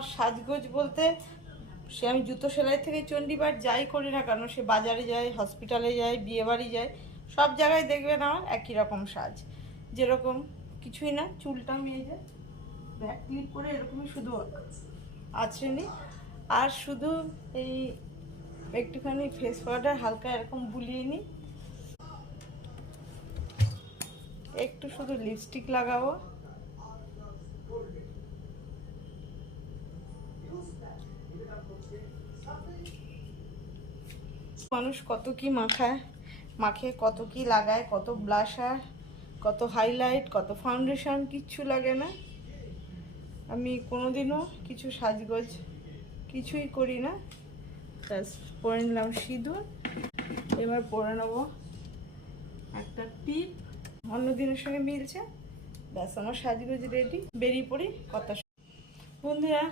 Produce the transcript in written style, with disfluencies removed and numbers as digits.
আমার সাজগোজ বলতে সে আমি জুতো সেলাই থেকে চণ্ডীপাঠ যাই করি না কেন, সে বাজারে যাই, হসপিটালে যাই, বিয়েবাড়ি যাই, সব জায়গায় দেখবেন আমার একই রকম সাজ। যেরকম কিছুই না, চুলটা মেজে ব্যাক ক্লিপ করে এরকমই শুধু আছে নি, আর শুধু এই একটুখানি ফেস পাউডার হালকা এরকম বুলিয়ে নিই, একটু শুধু লিপস্টিক লাগাবো, মানুষ কত কি মাখে কত কি লাগায়, কত ব্লাশার, কত হাইলাইট, কত ফাউন্ডেশন, কিচ্ছু লাগে না। আমি কোনোদিনও কিছু সাজগোজ কিছুই করি না। ব্যাস পরে নিলাম সিঁদুর, এবার পরে নেবো একটা টিপ, অন্য দিনের সঙ্গে মিলছে। ব্যাস আমার সাজগোজ রেডি, বেরিয়ে পড়ি। কথা বন্ধুরা,